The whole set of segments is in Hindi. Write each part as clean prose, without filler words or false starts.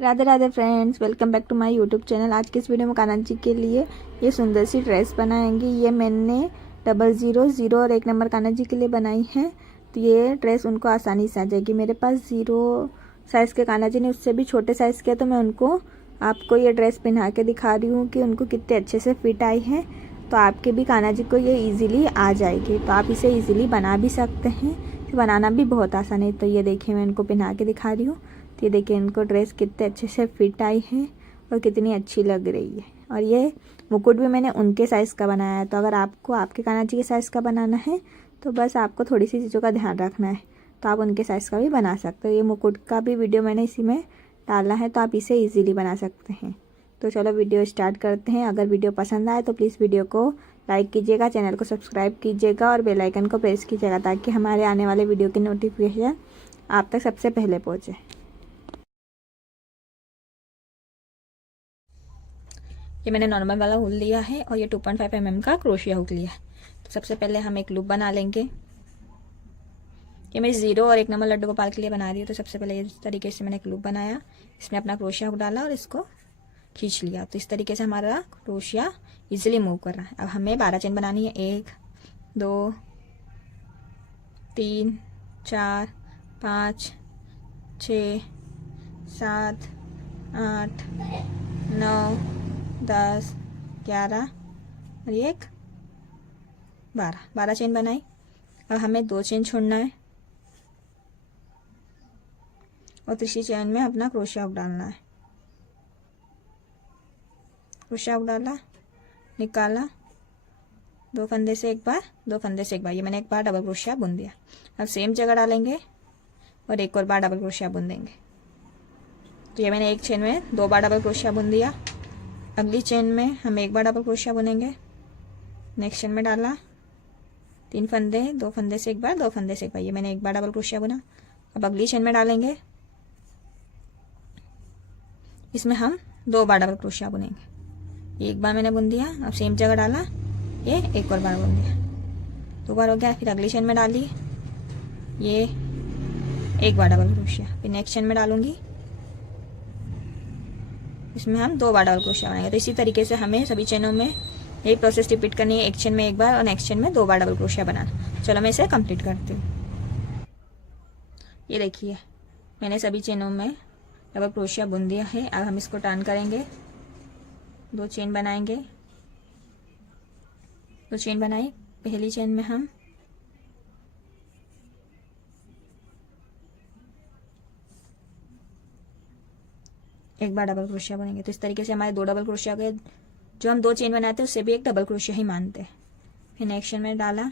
Radhe Radhe friends, welcome back to my YouTube channel. आज के इस वीडियो में कान्हा जी के लिए ये सुंदर सी ड्रेस बनाएंगे। ये मैंने 000 और 1 नंबर कान्हा जी के लिए बनाई है। तो ये ड्रेस उनको आसानी से आ जाएगी। मेरे पास 0 साइज़ के कान्हा जी ने उससे भी छोटे साइज़ के, तो मैं उनको आपको ये ड्रेस पहना के दिखा रही हूँ कि उनको कितने अच्छे से फिट आई है। तो आपके भी कान्हा जी को ये ईज़िली आ जाएगी, तो आप इसे ईज़िली बना भी सकते हैं। बनाना भी बहुत आसान है। तो ये देखिए, मैं इनको पहना के दिखा रही हूँ। तो ये देखिए इनको ड्रेस कितने अच्छे से फिट आई है और कितनी अच्छी लग रही है। और ये मुकुट भी मैंने उनके साइज़ का बनाया है। तो अगर आपको आपके कान्हा जी के साइज़ का बनाना है तो बस आपको थोड़ी सी चीज़ों का ध्यान रखना है, तो आप उनके साइज़ का भी बना सकते हो। ये मुकुट का भी वीडियो मैंने इसी में डाला है, तो आप इसे ईजिली बना सकते हैं। तो चलो वीडियो स्टार्ट करते हैं। अगर वीडियो पसंद आए तो प्लीज़ वीडियो को लाइक कीजिएगा, चैनल को सब्सक्राइब कीजिएगा और बेल आइकन को प्रेस कीजिएगा, ताकि हमारे आने वाले वीडियो की नोटिफिकेशन आप तक सबसे पहले पहुँचे। ये मैंने नॉर्मल वाला हुक लिया है और ये 2.5 mm का क्रोशिया हुक लिया है। तो सबसे पहले हम एक लूप बना लेंगे। ये मैं 0 और 1 नंबर लड्डू गोपाल के लिए बना रही हूँ। तो सबसे पहले इस तरीके से मैंने एक लूप बनाया, इसमें अपना क्रोशिया हुक डाला और इसको खींच लिया। तो इस तरीके से हमारा क्रोशिया इजीली मूव कर रहा है। अब हमें 12 चेन बनानी है। 1 2 3 4 5 6 7 8 9 10 11 और 1 12 चेन बनाई। अब हमें 2 चेन छोड़ना है और तीसरी चेन में अपना क्रोशिया हुक डालना है। क्रोशिया हुक डाला, निकाला, 2 फंदे से एक बार, 2 फंदे से एक बार। ये मैंने एक बार डबल क्रोशिया बुन दिया। अब सेम जगह डालेंगे और एक और बार डबल क्रोशिया बुन देंगे। तो ये मैंने एक चेन में 2 बार डबल क्रोशिया बुन दिया। अगली चेन में हम एक बार डबल क्रोशिया बुनेंगे। नेक्स्ट चेन में डाला, 3 फंदे, 2 फंदे से एक बार, 2 फंदे से एक बार। ये मैंने एक बार डबल क्रोशिया बुना। अब अगली चेन में डालेंगे, इसमें हम 2 बार डबल क्रोशिया बुनेंगे। एक बार मैंने बुन दिया। अब सेम जगह डाला, ये एक और बार बुन दिया, 2 बार हो गया। फिर अगली चेन में डाली, ये एक बार डबल क्रोशिया। फिर नेक्स्ट चेन में डालूंगी, इसमें हम 2 बार डबल क्रोशिया बनाएंगे। तो इसी तरीके से हमें सभी चेनों में यही प्रोसेस रिपीट करनी है। एक चेन में एक बार और नेक्स्ट चेन में 2 बार डबल क्रोशिया बनाना। चलो मैं इसे कंप्लीट करती हूँ। ये देखिए, मैंने सभी चेनों में डबल क्रोशिया बुन दिया है। अब हम इसको टर्न करेंगे, 2 चेन बनाएंगे। 2 चेन बनाई। पहली चेन में हम एक बार डबल क्रोशिया बुनेंगे। तो इस तरीके से हमारे 2 डबल क्रोशिया हो गए। जो हम 2 चेन बनाते हैं उससे भी एक डबल क्रोशिया ही मानते हैं। फिर नेक्स्ट चेन में डाला,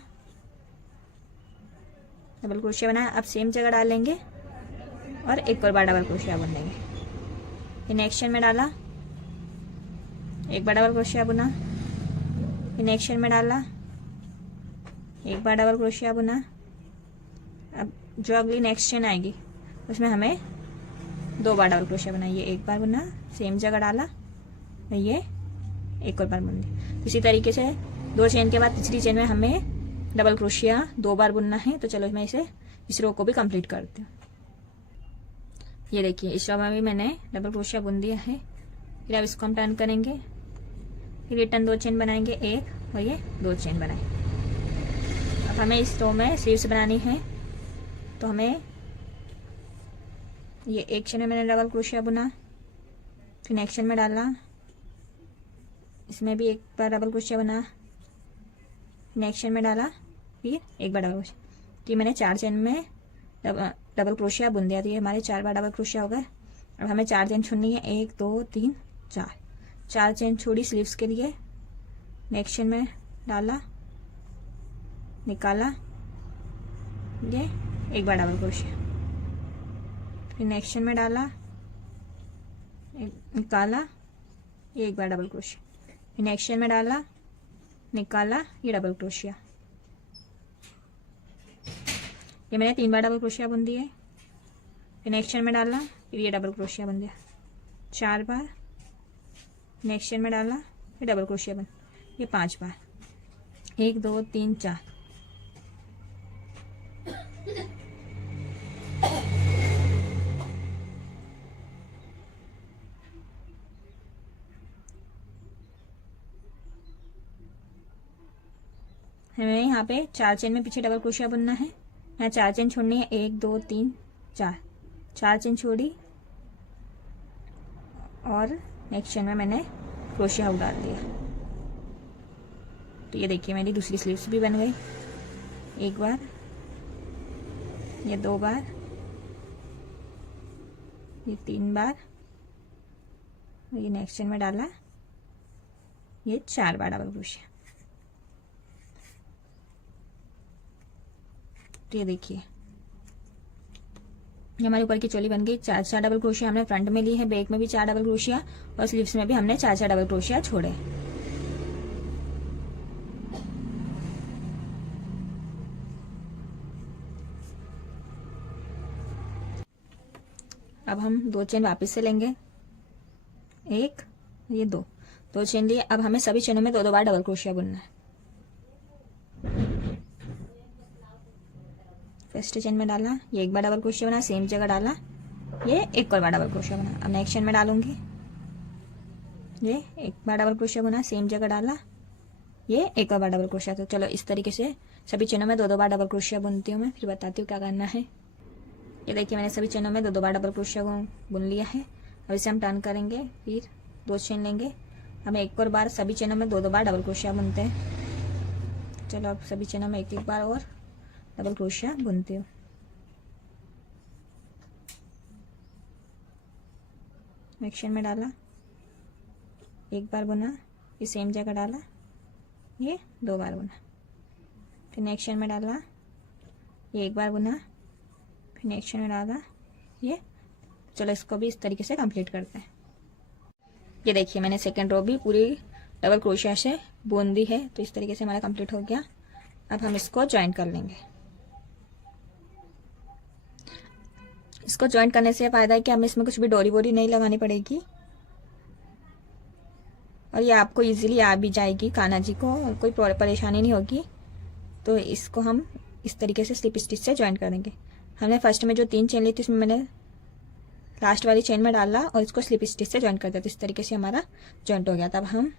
डबल क्रोशिया बनाया। अब सेम जगह डालेंगे और एक और बार डबल क्रोशिया बुन देंगे। फिर नेक्स्ट चेन में डाला, एक बार डबल क्रोशिया बुना। फिर नेक्स्ट चेन में डाला, एक बार डबल क्रोशिया बुना। अब जो अगली नेक्स्ट चेन आएगी उसमें हमें 2 बार डबल क्रोशिया बुना। ये एक बार बुना, सेम जगह डाला, ये एक और बार बुन दी। इसी तरीके से 2 चेन के बाद तीसरी चेन में हमें डबल क्रोशिया 2 बार बुनना है। तो चलो मैं इस रो को भी कंप्लीट करती हूँ। ये देखिए, इस रो में भी मैंने डबल क्रोशिया बुन दिया है। फिर अब इसको हम टर्न करेंगे। फिर रिटर्न 2 चेन बनाएंगे, एक और ये 2 चेन बनाए। अब हमें इस रो में स्लीव्स बनानी है। तो हमें ये एक चेन में मैंने डबल क्रोशिया बुना। फिर नेक्स्ट चेन में डाला, इसमें भी एक बार डबल क्रोशिया बना। नेक्स्ट चेन में डाला, फिर एक बार डबल क्रोशिया। तो मैंने 4 चेन में डबल क्रोशिया बुन दिया। तो ये हमारे 4 बार डबल क्रोशिया हो गए। अब हमें 4 चेन छोड़नी है, 1 2 3 4 चेन छोड़ी स्लीव्स के लिए। नेक्स्ट चेन में डाला, निकाला, ये एक बार डबल क्रोशिया। फिर नेक्स्ट चेन में डाला, निकाला, ये एक बार डबल क्रोशिया। फिर नेक्स्ट चेन में डाला, निकाला, ये डबल क्रोशिया। ये मैंने 3 बार डबल क्रोशिया बुन दिए। फिर नेक्स्ट चेन में डाला, फिर ये डबल क्रोशिया बन दिया 4 बार। नेक्स्ट चेन में डाला, फिर डबल क्रोशिया बन, ये 5 बार। 1 2 3 4। हमें यहाँ पे 4 चेन में पीछे डबल क्रोशिया बुनना है। यहाँ 4 चेन छोड़नी है, 1 2 3 4 चेन छोड़ी और नेक्स्ट चेन में मैंने क्रोशिया हुक डाल दिया। तो ये देखिए मेरी दूसरी स्लीव्स भी बन गई। एक बार, ये 2 बार, ये 3 बार, ये नेक्स्ट चेन में डाला, ये 4 बार डबल क्रोशिया। तो ये देखिए ये हमारी ऊपर की चोली बन गई। 4 डबल क्रोशिया हमने फ्रंट में ली है, बैक में भी 4 डबल क्रोशिया और स्लीव्स में भी हमने 4 डबल क्रोशिया छोड़े। अब हम 2 चेन वापस से लेंगे, 1 ये 2 चेन लिए। अब हमें सभी चेनों में 2 बार डबल क्रोशिया बुनना है। फर्स्ट चेन में डाला, ये 1 बार डबल क्रोशिया बना, सेम जगह डाला, ये 1 और बार डबल क्रोशिया बना। अब नेक्स्ट चेन में डालूंगी, ये 1 बार डबल क्रोशिया बना, सेम जगह डाला, ये 1 और बार डबल क्रोशिया। तो चलो इस तरीके से सभी चेनों में 2 बार डबल क्रोशिया बुनती हूँ मैं, फिर बताती हूँ क्या करना है। ये देखिए मैंने सभी चेनों में 2 बार डबल क्रोशिया बुन लिया है। अब इसे हम टर्न करेंगे, फिर 2 चेन लेंगे। हमें 1 और बार सभी चेनों में 2 बार डबल क्रोशिया बुनते हैं। चलो अब सभी चेनों में 1 बार और डबल क्रोशिया बुनती हूँ। नेक्स्ट चेन में डाला, 1 बार बुना, ये सेम जगह डाला, ये 2 बार बुना, फिर नेक्स्ट चेन में डाला, ये 1 बार बुना, फिर नेक्स्ट चेन में डाला, ये। चलो इसको भी इस तरीके से कंप्लीट करते हैं। ये देखिए मैंने सेकेंड रो भी पूरी डबल क्रोशिया से बुन दी है। तो इस तरीके से हमारा कंप्लीट हो गया। अब हम इसको ज्वाइन कर लेंगे। इसको ज्वाइन करने से फायदा है कि हमें इसमें कुछ भी डोरी वोरी नहीं लगानी पड़ेगी और ये आपको इजीली आ भी जाएगी, कान्हा जी को कोई परेशानी नहीं होगी। तो इसको हम इस तरीके से स्लिप स्टिच से ज्वाइन करेंगे। हमने फर्स्ट में जो 3 चेन ली थी उसमें मैंने लास्ट वाली चेन में डाला और इसको स्लिप स्टिच से ज्वाइन कर दिया। तो इस तरीके से हमारा जॉइंट हो गया। तब हम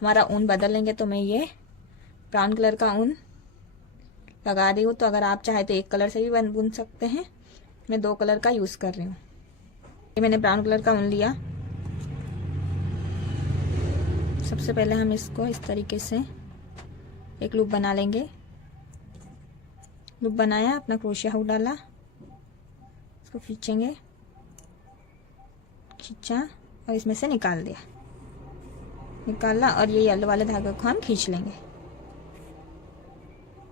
हमारा ऊन बदल लेंगे। तो मैं ये ब्राउन कलर का ऊन लगा रही हूँ। तो अगर आप चाहे तो एक कलर से भी बुन सकते हैं। मैं 2 कलर का यूज़ कर रही हूँ। ये मैंने ब्राउन कलर का ऊन लिया। सबसे पहले हम इसको इस तरीके से एक लूप बना लेंगे। लूप बनाया, अपना क्रोशिया हुक डाला, इसको खींचेंगे, खींचा और इसमें से निकाल दिया, निकाला और ये येलो वाले धागे को हम खींच लेंगे।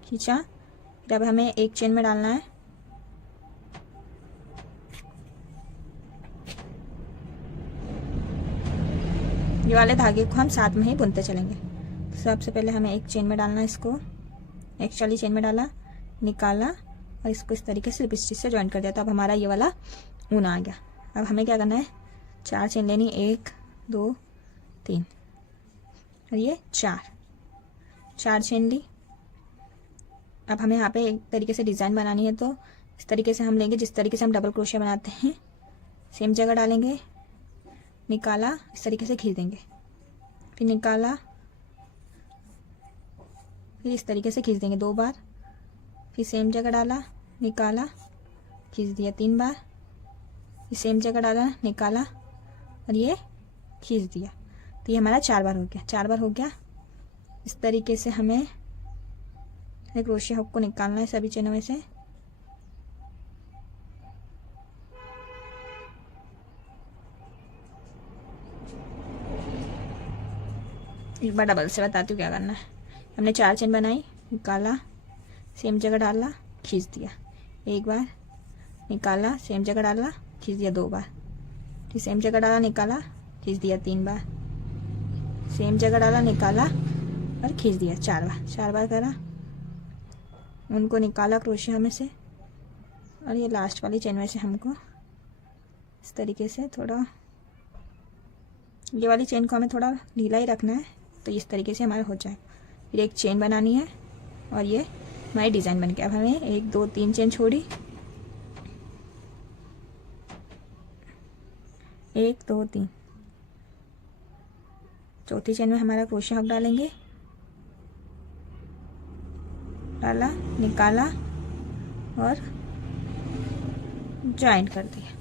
खींचा, फिर अब हमें एक चेन में डालना है। ये वाले धागे को हम साथ में ही बुनते चलेंगे। सबसे पहले हमें एक चेन में डालना है, इसको नेक्स्ट वाली चेन में डाला, निकाला और इसको इस तरीके से स्लिप स्टिच से ज्वाइन कर दिया। तो अब हमारा ये वाला ऊन आ गया। अब हमें क्या करना है, 4 चेन लेनी, 1 2 3 और ये 4 चेन ली। अब हमें यहाँ पे एक तरीके से डिज़ाइन बनानी है। तो इस तरीके से हम लेंगे जिस तरीके से हम डबल क्रोशिया बनाते हैं। सेम जगह डालेंगे, निकाला, इस तरीके से खींच देंगे, फिर निकाला, फिर इस तरीके से खींच देंगे 2 बार, फिर सेम जगह डाला, निकाला, खींच दिया 3 बार, फिर सेम जगह डाला, निकाला और ये खींच दिया। तो ये हमारा 4 बार हो गया। 4 बार हो गया। इस तरीके से हमें क्रोशिया हुक को निकालना है सभी चेनों में से। एक बार डबल से बताती हूँ क्या करना है। हमने 4 चेन बनाई, निकाला, सेम जगह डाला, खींच दिया 1 बार, निकाला, सेम जगह डाला, खींच दिया 2 बार, फिर सेम जगह डाला, निकाला, खींच दिया 3 बार, सेम जगह डाला, निकाला और खींच दिया 4 बार। 4 बार करा, उनको निकाला क्रोशिया में से और ये लास्ट वाली चेन में से हमको इस तरीके से थोड़ा, ये वाली चेन को हमें थोड़ा ढीला ही रखना है। तो इस तरीके से हमारा हो जाए। फिर एक चेन बनानी है और ये हमारी डिज़ाइन बन गया। अब हमें 1 2 3 चेन छोड़ी, 1 2 3, चौथी चेन में हमारा क्रोशिया हुक डालेंगे, डाला, निकाला और ज्वाइन कर दिया।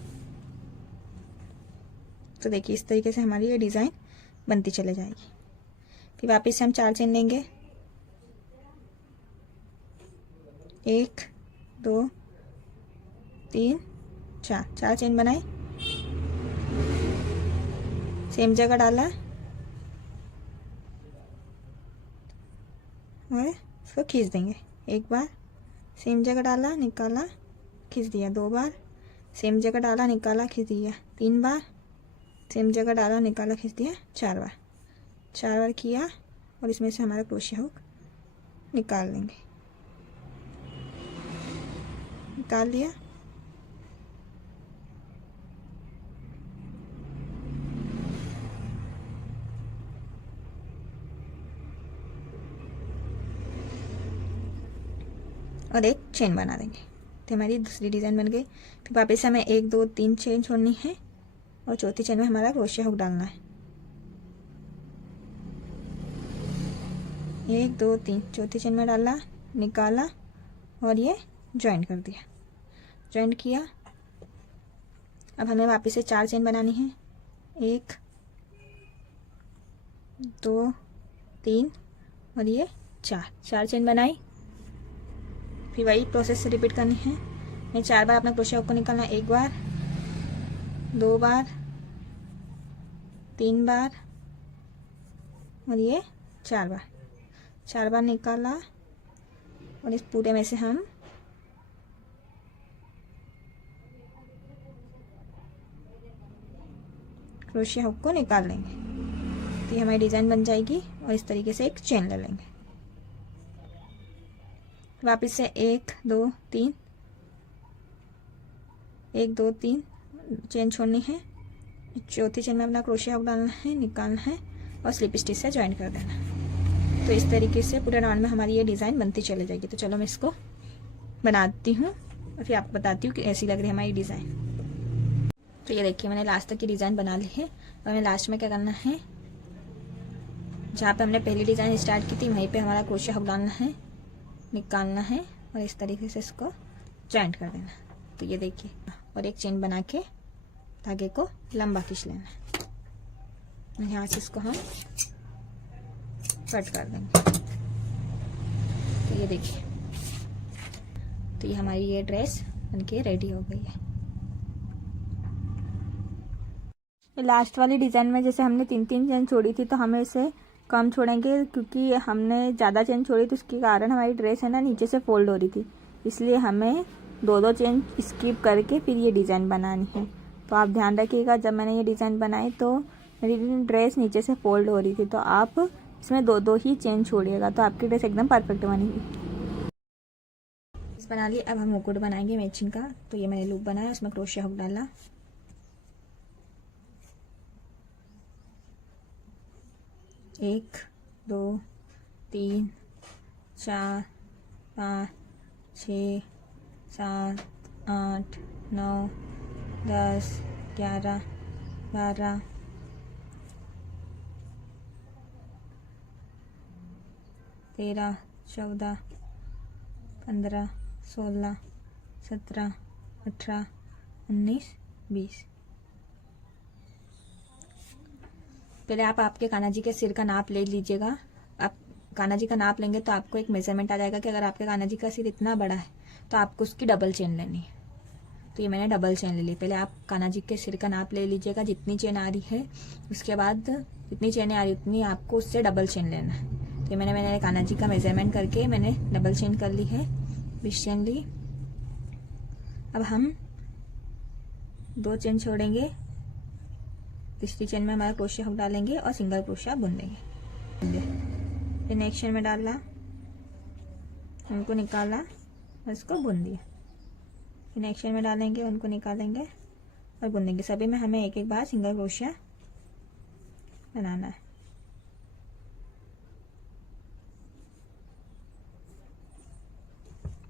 तो देखिए इस तरीके से हमारी ये डिज़ाइन बनती चले जाएगी। फिर वापस से हम 4 चेन लेंगे, 1 2 3 4 चेन बनाई, सेम जगह डाला और इसको खींच देंगे। एक बार सेम जगह डाला, निकाला, खींच दिया। 2 बार सेम जगह डाला, निकाला, खींच दिया। 3 बार सेम जगह डाला, निकाला, खींच दिया। 4 बार किया और इसमें से हमारा क्रोशिया हुक निकाल लेंगे। निकाल दिया। और एक चेन बना देंगे। तो हमारी दूसरी डिज़ाइन बन गई। फिर वापस से हमें 1 2 3 चेन छोड़नी है और चौथी चेन में हमारा क्रोशिया हुक डालना है। 1 2 3 चौथी चेन में डाला, निकाला और ये ज्वाइन कर दिया। ज्वाइन किया। अब हमें वापस से 4 चेन बनानी है। 1 2 3 और ये 4 चेन बनाई। फिर वही प्रोसेस रिपीट करनी है। मैं 4 बार अपना क्रोशिया हुक को निकालना है। 1 बार, 2 बार, 3 बार और ये 4 बार निकाला और इस पूरे में से हम क्रोशिया हुक को निकाल लेंगे। तो ये हमारी डिज़ाइन बन जाएगी और इस तरीके से एक चेन ले लेंगे। वापस से 1 2 3 1 2 3 चेन छोड़नी है। चौथी चेन में अपना क्रोशिया हुक डालना है, निकालना है और स्लिप स्टिच से ज्वाइन कर देना। तो इस तरीके से पूरे राउंड में हमारी ये डिज़ाइन बनती चली जाएगी। तो चलो मैं इसको बनाती हूँ और फिर आपको बताती हूँ कि ऐसी लग रही है हमारी डिज़ाइन। तो ये देखिए मैंने लास्ट तक की डिज़ाइन बना ली है और हमें लास्ट में क्या करना है, जहाँ पे हमने पहली डिज़ाइन स्टार्ट की थी वहीं पे हमारा क्रोशिया हुक डालना है, निकालना है और इस तरीके से इसको जॉइंट कर देना। तो ये देखिए, और एक चेन बना के धागे को लंबा खींच लेना है। यहाँ से इसको हम कट कर देंगे। तो ये देखिए, तो ये हमारी ये ड्रेस बनके रेडी हो गई है। लास्ट वाली डिज़ाइन में जैसे हमने 3 चेन छोड़ी थी तो हमें इसे कम छोड़ेंगे, क्योंकि हमने ज़्यादा चेन छोड़ी तो उसके कारण हमारी ड्रेस है ना नीचे से फोल्ड हो रही थी, इसलिए हमें 2 चेन स्किप करके फिर ये डिज़ाइन बनानी है। तो आप ध्यान रखिएगा, जब मैंने ये डिज़ाइन बनाई तो मेरी ड्रेस नीचे से फोल्ड हो रही थी, तो आप इसमें 2 ही चेन छोड़िएगा तो आपकी ड्रेस एकदम परफेक्ट बनेगी। इस बना लिए। अब हम मुकुट बनाएंगे मैचिंग का। तो ये मैंने लूप बनाया, उसमें क्रोशिया हुक डाला, 1 2 3 4 5 6 7 8 9 10 11 12 13 14 15 16 17 18 19 20। पहले आप आपके कान्हा जी के सिर का नाप ले लीजिएगा। आप कान्हा जी का नाप लेंगे तो आपको एक मेजरमेंट आ जाएगा कि अगर आपके कान्हा जी का सिर इतना बड़ा है तो आपको उसकी डबल चेन लेनी है। तो ये मैंने डबल चेन ले ली। पहले आप कान्हा जी के सिर का नाप ले लीजिएगा, जितनी चेन आ रही है, उसके बाद जितनी चेनें आ रही उतनी आपको उससे डबल चेन लेना है। तो ये मैंने कान्हा जी का मेजरमेंट करके मैंने डबल चेन कर ली है, 20 चेन ली। अब हम 2 चेन छोड़ेंगे, तीसरी चेन में हमारा क्रोशिया हुक डालेंगे और सिंगल क्रोशिया बुन देंगे। फिर नेक्स्ट चेन में डाला, उनको निकाला और इसको बुन दिया। फिर नेक्स्ट चेन में डालेंगे, उनको निकालेंगे और बुन देंगे। सभी में हमें एक बार सिंगल क्रोशिया बनाना है।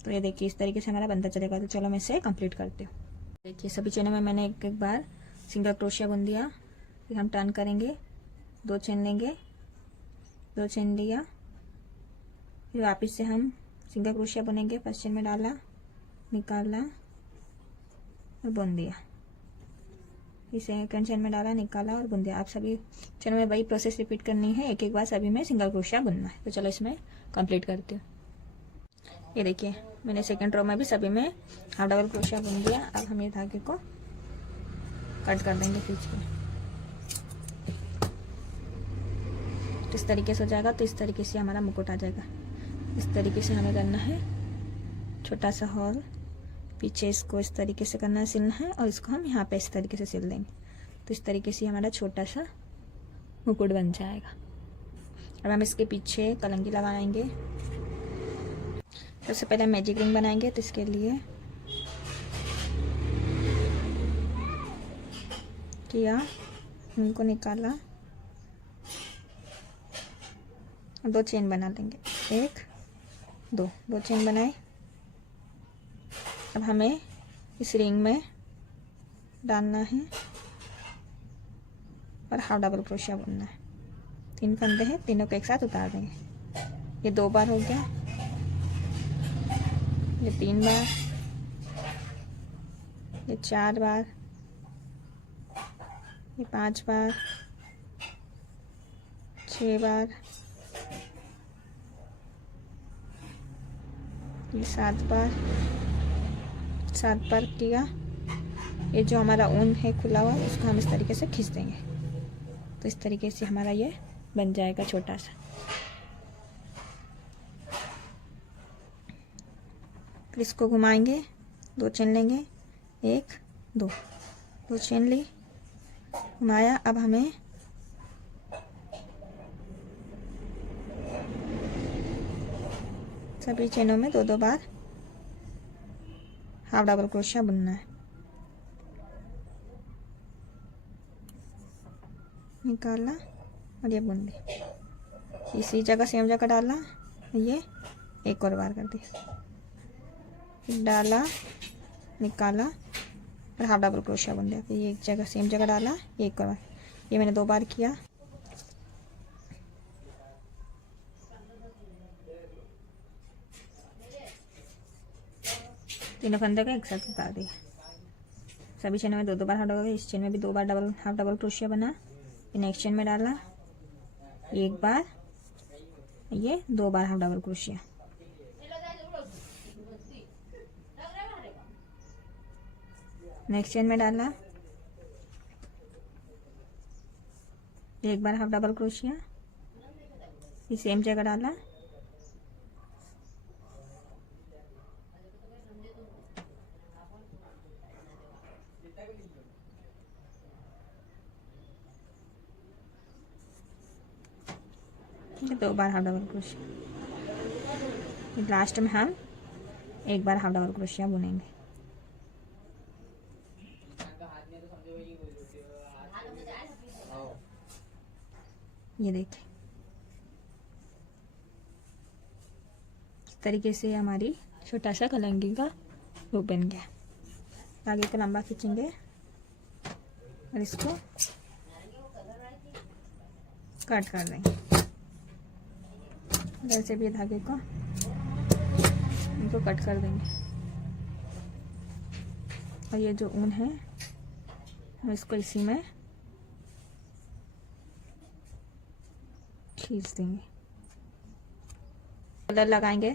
तो ये देखिए इस तरीके से हमारा बनता चलेगा। तो चलो मैं इसे कंप्लीट करती हूँ। देखिए सभी चेनों में मैंने एक बार सिंगल क्रोशिया बुन दिया। फिर हम टर्न करेंगे, 2 चेन लेंगे, 2 चेन लिया, फिर वापस से हम सिंगल क्रोशिया बुनेंगे। फर्स्ट चेन में डाला, निकाला और बुन दिया। फिर सेकंड चेन में डाला, निकाला और बुन दिया। आप सभी चेनों में वही प्रोसेस रिपीट करनी है, एक एक बार सभी में सिंगल क्रोशिया बुनना है। तो चलो इसमें कंप्लीट करती हूँ। ये देखिए मैंने सेकंड रो में भी सभी में हाफ डबल क्रोशिया बुन दिया। अब हम ये धागे को कट कर देंगे खींच के। तो इस तरीके से हो जाएगा। तो इस तरीके से हमारा मुकुट आ जाएगा। इस तरीके से हमें करना है, छोटा सा हॉल पीछे इसको इस तरीके से करना है, सिलना है और इसको हम यहाँ पे इस तरीके से सिल देंगे। तो इस तरीके से हमारा छोटा सा मुकुट बन जाएगा। अब हम इसके पीछे कलंगी लगाएंगे। सबसे पहले मैजिक रिंग बनाएंगे। तो इसके लिए किया, उनको निकाला और 2 चेन बना लेंगे। 1 2 चेन बनाए। अब हमें इस रिंग में डालना है और हाफ डबल क्रोशिया बुनना है। 3 फंदे हैं, तीनों को एक साथ उतार देंगे। ये 2 बार हो गया, ये 3 बार, ये 4 बार, ये 5 बार, 6 बार, ये 7 बार किया। ये जो हमारा ऊन है खुला हुआ, उसको हम इस तरीके से खींच देंगे। तो इस तरीके से हमारा ये बन जाएगा छोटा सा। फिर इसको घुमाएंगे, 2 चेन लेंगे, 1 2 चेन ली, घुमाया। अब हमें सभी चेनों में 2 बार हाफ डबल क्रोशिया बुनना है। निकाला और ये बुन दी। इसी जगह सेम जगह डाला, ये एक और बार कर दिया, डाला, निकाला और हाफ डबल क्रोशिया बुन दिया। फिर ये एक जगह सेम जगह डाला, एक और बार। ये मैंने 2 बार किया। तीनों फंदे को एक साथ उतार दिया। सभी चेनों में 2 बार हाफ डबल, इस चेन में भी 2 बार हाफ डबल क्रोशिया बना। फिर नेक्स्ट चेन में डाला, 1 बार, ये 2 बार हाफ डबल क्रोशिया। नेक्स्ट चेन में डाला, 1 बार हाफ डबल क्रोशिया, फिर सेम जगह डाला, ये 2 बार हाफ डबल क्रोशिया। लास्ट में हम 1 बार हाफ डबल क्रोशिया बुनेंगे। ये देखिए इस तरीके से हमारी छोटा सा कलंगी का रूप बन गया। आगे को लंबा खींचेंगे और इसको कट कर देंगे। इधर से भी धागे को इनको कट कर देंगे और ये जो ऊन है हम इसको इसी में खींच देंगे। कलर लगाएंगे।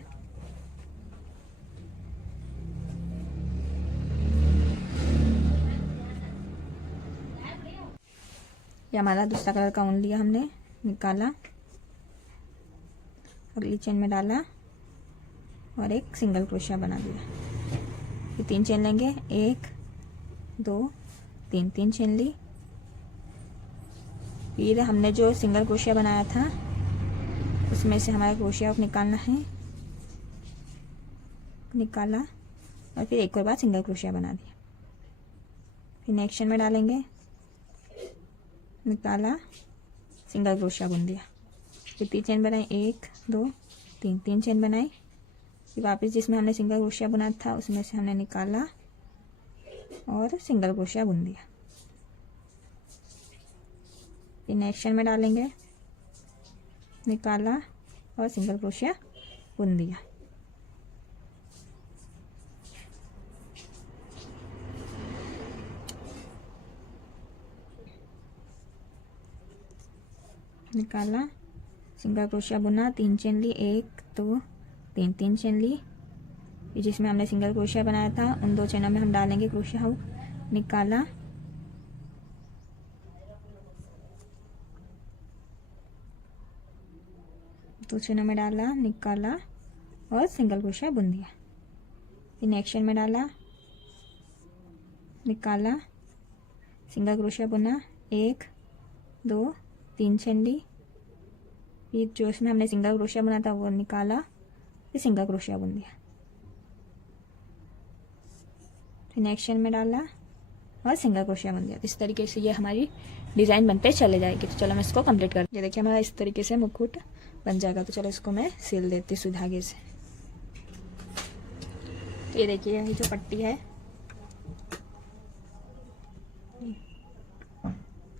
ये हमारा दूसरा कलर का ऊन लिया हमने, निकाला, अगली चेन में डाला और एक सिंगल क्रोशिया बना दिया। फिर 3 चेन लेंगे, 1 2 3 चेन ली। फिर हमने जो सिंगल क्रोशिया बनाया था उसमें से हमारा क्रोशिया निकालना है, निकाला और फिर एक और बार सिंगल क्रोशिया बना दिया। फिर नेक्स्ट चेन में डालेंगे, निकाला, सिंगल क्रोशिया बुन दिया। फिर 3 चेन बनाई, 1 2 3 चेन बनाई। फिर वापस जिसमें हमने सिंगल क्रोशिया बुना था उसमें से हमने निकाला और सिंगल क्रोशिया बुन दिया। फिर नेक्स्ट चेन में डालेंगे, निकाला और सिंगल क्रोशिया बुन दिया। निकाला, सिंगल क्रोशिया बुना, 3 चेन ली, 1 2 3 चेन ली। ये जिसमें हमने सिंगल क्रोशिया बनाया था उन 2 चेनों में हम डालेंगे क्रोशिया हुक। निकाला, दो चेनों में डाला, निकाला और सिंगल क्रोशिया बुन दिया। फिर नेक्स्ट चेन में डाला, निकाला, सिंगल क्रोशिया बुना, 1 2 3 चेन ली। फिर जो इसमें हमने सिंगल क्रोशिया बुना था वो निकाला, फिर सिंगल क्रोशिया बुन दिया। फिर नेक्स्ट चेन में डाला और सिंगल क्रोशिया बुन दिया। तो इस तरीके से ये हमारी डिज़ाइन बनते चले जाएगी। तो चलो मैं इसको कंप्लीट कर, ये देखिए हमारा इस तरीके से मुकुट बन जाएगा। तो चलो इसको मैं सिल देती हूँ धागे से। तो ये देखिए ये जो पट्टी है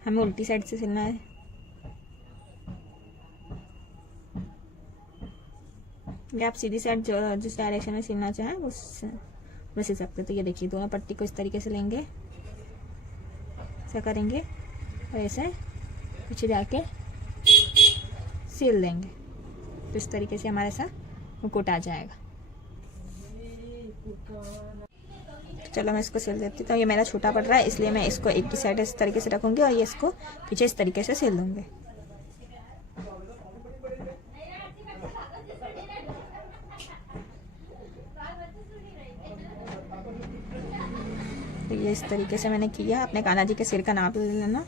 हमें उल्टी साइड से सिलना है। या आप सीधी साइड जिस डायरेक्शन में सिलना चाहें उस सिल सकते। तो ये देखिए दोनों पट्टी को इस तरीके से लेंगे, ऐसा करेंगे और ऐसे पीछे जाके सिल देंगे। तो इस तरीके से हमारा ऐसा मुकुट आ जाएगा। तो चलो मैं इसको सिल देती हूँ। तो ये मेरा छोटा पड़ रहा है इसलिए मैं इसको एक की साइड इस तरीके से रखूँगी और ये इसको पीछे इस तरीके से सिल दूँगी। तो ये इस तरीके से मैंने किया। अपने कान्हा जी के सिर का नाप ले लेना।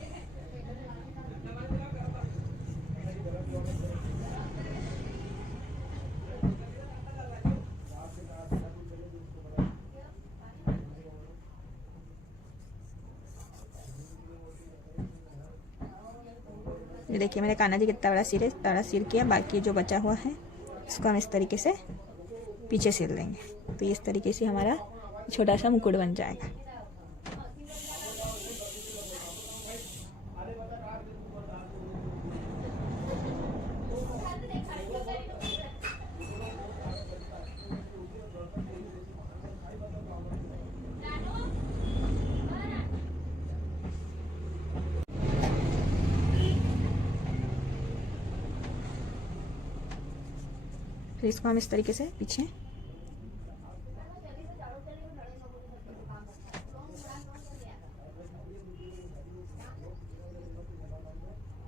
ये देखिए मेरे कान्हा जी कितना बड़ा सिर है, इतना बड़ा सिर किया। बाकी जो बचा हुआ है इसको हम इस तरीके से पीछे सिल देंगे। तो इस तरीके से हमारा छोटा सा मुकुट बन जाएगा। फिर इसको हम इस तरीके से पीछे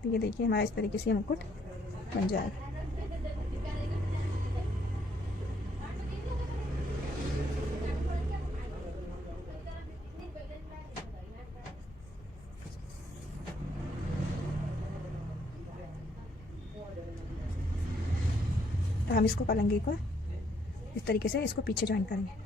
ये देखिए हमारा इस तरीके से मुकुट बन जाएगा। तो हम इसको पलंगी को इस तरीके से इसको पीछे जॉइन करेंगे।